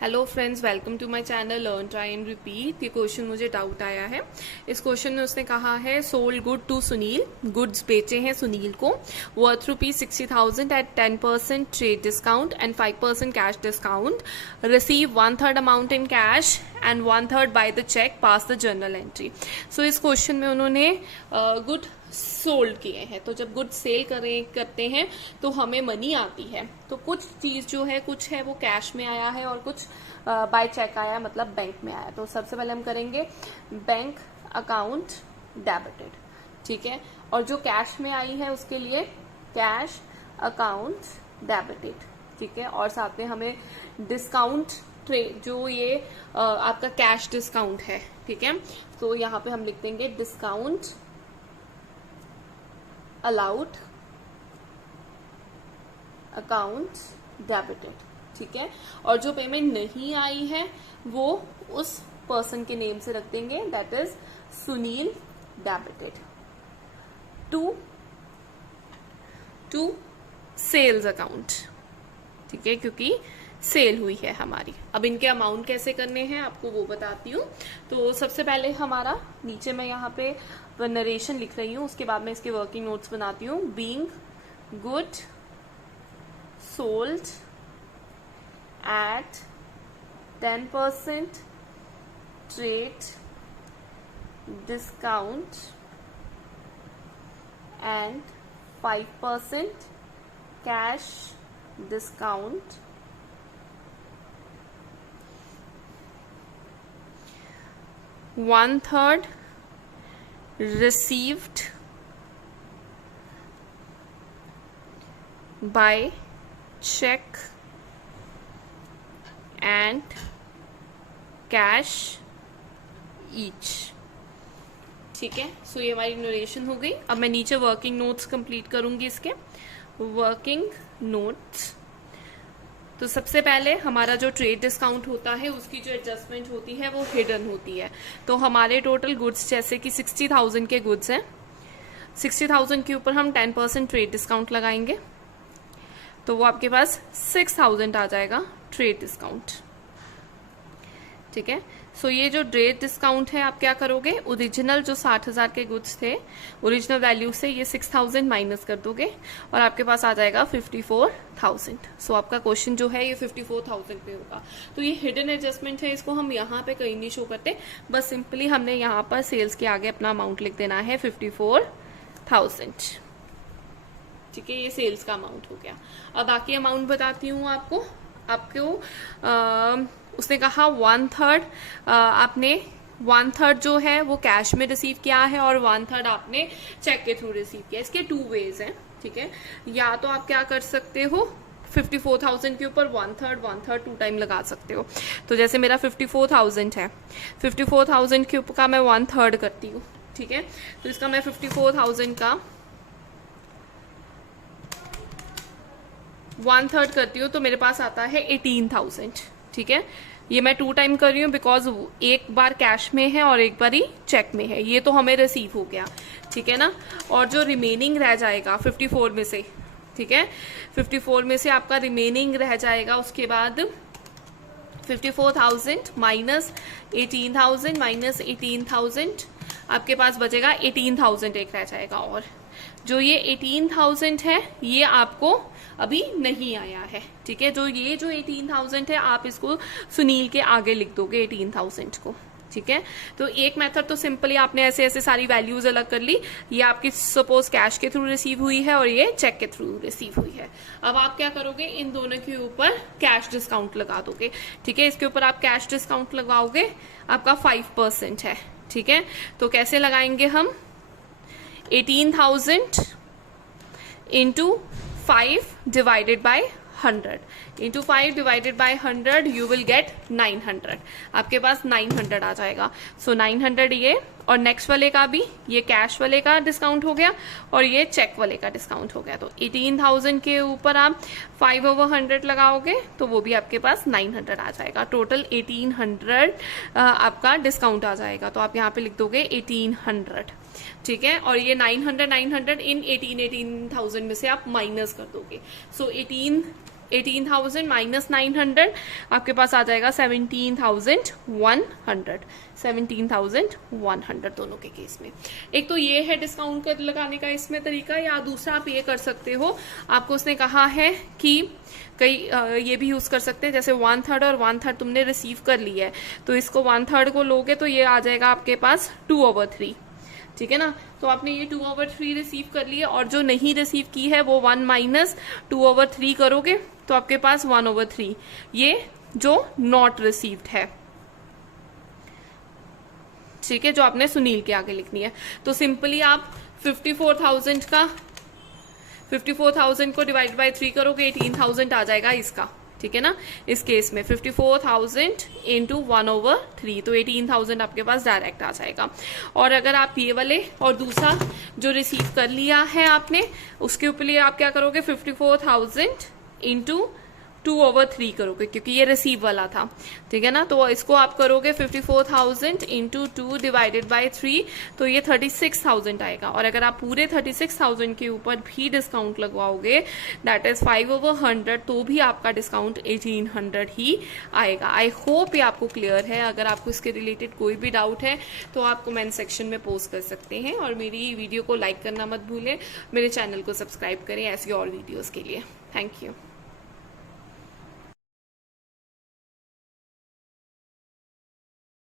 Hello friends, welcome to my channel learn try and repeat. ये question मुझे doubt आया है। इस क्वेश्चन में उसने कहा है sold good to Sunil, goods बेचे हैं सुनील को worth ₹60,000 at 10% trade discount and 5% cash discount, receive 1/3 amount in cash and 1/3 by the cheque, pass the journal entry. So इस क्वेश्चन में उन्होंने गुड सोल्ड किए हैं। तो जब गुड सेल करते हैं तो हमें मनी आती है। तो कुछ चीज जो है, कुछ है वो कैश में आया है और कुछ बाय चेक आया है, मतलब बैंक में आया। तो सबसे पहले हम करेंगे बैंक अकाउंट डेबिटेड, ठीक है। और जो कैश में आई है उसके लिए कैश अकाउंट डेबिटेड, ठीक है। और साथ में हमें डिस्काउंट जो ये आपका कैश डिस्काउंट है, ठीक है। तो यहाँ पे हम लिख देंगे डिस्काउंट अलाउड अकाउंट डेबिटेड, ठीक है। और जो पेमेंट नहीं आई है वो उस पर्सन के नेम से रख देंगे, that is Sunil debited to sales account, ठीक है, क्योंकि सेल हुई है हमारी। अब इनके अमाउंट कैसे करने हैं आपको वो बताती हूँ। तो सबसे पहले हमारा नीचे मैं यहाँ पे नरेशन लिख रही हूँ, उसके बाद मैं इसके वर्किंग नोट्स बनाती हूँ। Being good sold at 10% trade discount and 5% cash discount, 1/3 received by check and cash each, ठीक है। सो ये हमारी नरेशन हो गई। अब मैं नीचे वर्किंग नोट्स कंप्लीट करूंगी इसके। वर्किंग नोट्स, तो सबसे पहले हमारा जो ट्रेड डिस्काउंट होता है उसकी जो एडजस्टमेंट होती है वो हिडन होती है। तो हमारे टोटल गुड्स जैसे कि 60,000 के गुड्स हैं, 60,000 के ऊपर हम 10% ट्रेड डिस्काउंट लगाएंगे तो वो आपके पास 6,000 आ जाएगा ट्रेड डिस्काउंट, ठीक है। सो ये जो ट्रेड डिस्काउंट है आप क्या करोगे, ओरिजिनल जो 60,000 के गुड्स थे ओरिजिनल वैल्यू से ये 6,000 माइनस कर दोगे और आपके पास आ जाएगा 54,000। सो आपका क्वेश्चन जो है ये 54,000 पे होगा। तो ये हिडन एडजस्टमेंट है, इसको हम यहाँ पे कहीं नहीं शो करते, बस सिंपली हमने यहाँ पर सेल्स के आगे अपना अमाउंट लिख देना है 54,000, ठीक है। ये सेल्स का अमाउंट हो गया। अब बाकी अमाउंट बताती हूँ आपको। उसने कहा 1/3 आपने 1/3 जो है वो कैश में रिसीव किया है और 1/3 आपने चेक के थ्रू रिसीव किया। इसके 2 वेज हैं, ठीक है। या तो आप क्या कर सकते हो, 54,000 के ऊपर 1/3 2 टाइम लगा सकते हो। तो जैसे मेरा 54,000 है, 54,000 के ऊपर का मैं 1/3 करती हूँ, ठीक है। तो इसका मैं 54,000 का 1/3 करती हूँ तो मेरे पास आता है 18,000, ठीक है। ये मैं 2 टाइम कर रही हूँ बिकॉज एक बार कैश में है और एक बार ही चेक में है। ये तो हमें रिसीव हो गया, ठीक है ना। और जो रिमेनिंग रह जाएगा 54 में से, ठीक है, 54 में से आपका रिमेनिंग रह जाएगा, उसके बाद 54,000 माइनस 18,000 माइनस 18,000 आपके पास बचेगा 18,000 एक रह जाएगा। और जो ये 18,000 है ये आपको अभी नहीं आया है, ठीक है। जो 18,000 है आप इसको सुनील के आगे लिख दोगे 18,000 को, ठीक है। तो एक मेथड तो सिंपली आपने ऐसे ऐसे सारी वैल्यूज अलग कर ली। ये आपकी सपोज कैश के थ्रू रिसीव हुई है और ये चेक के थ्रू रिसीव हुई है। अब आप क्या करोगे, इन दोनों के ऊपर कैश डिस्काउंट लगा दोगे, ठीक है। इसके ऊपर आप कैश डिस्काउंट लगाओगे, आपका 5% है, ठीक है। तो कैसे लगाएंगे हम, 18,000 into 5 divided by 100 into 5 divided by 100 you will get 900। आपके पास 900 आ जाएगा। सो 900 ये, और नेक्स्ट वाले का भी, ये कैश वाले का डिस्काउंट हो गया और ये चेक वाले का डिस्काउंट हो गया। तो 18,000 के ऊपर आप 5/100 लगाओगे तो वो भी आपके पास 900 आ जाएगा। टोटल 1800 आपका डिस्काउंट आ जाएगा। तो आप यहाँ पे लिख दोगे 1800, ठीक है। और ये 900 इन 18,000 में से आप माइनस कर दोगे। सो 18 18,000 माइनस 900 आपके पास आ जाएगा 17,100, 17,100 दोनों के केस में। एक तो ये है डिस्काउंट कर लगाने का इसमें तरीका, या दूसरा आप ये कर सकते हो, आपको उसने कहा है कि कई ये भी यूज कर सकते हैं, जैसे 1/3 और 1/3 तुमने रिसीव कर लिया है, तो इसको 1/3 को लोगे तो ये आ जाएगा आपके पास 2/3, ठीक है ना। तो आपने ये 2/3 रिसीव कर लिया, और जो नहीं रिसीव की है वो 1 माइनस 2/3 करोगे तो आपके पास 1/3, ये जो नॉट रिसीव्ड है, ठीक है, जो आपने सुनील के आगे लिखनी है। तो सिंपली आप 54,000 को डिवाइड बाय 3 करोगे, 18,000 आ जाएगा इसका, ठीक है ना। इस केस में 54,000 इंटू 1/3, तो 18,000 आपके पास डायरेक्ट आ जाएगा। और अगर आप ये वाले और दूसरा जो रिसीव कर लिया है आपने, उसके ऊपर लिए आप क्या करोगे, 54,000 इंटू 2/3 करोगे, क्योंकि ये रिसीव वाला था, ठीक है ना। तो इसको आप करोगे 54,000 इंटू 2 डिवाइडेड बाई 3, तो ये 36,000 आएगा। और अगर आप पूरे 36,000 के ऊपर भी डिस्काउंट लगवाओगे, दैट इज 5/100, तो भी आपका डिस्काउंट 1800 ही आएगा। आई होप ये आपको क्लियर है। अगर आपको इसके रिलेटेड कोई भी डाउट है तो आप कमेंट सेक्शन में पोस्ट कर सकते हैं, और मेरी वीडियो को लाइक करना मत भूलें, मेरे चैनल को सब्सक्राइब करें ऐसी और वीडियोज के लिए। Thank you.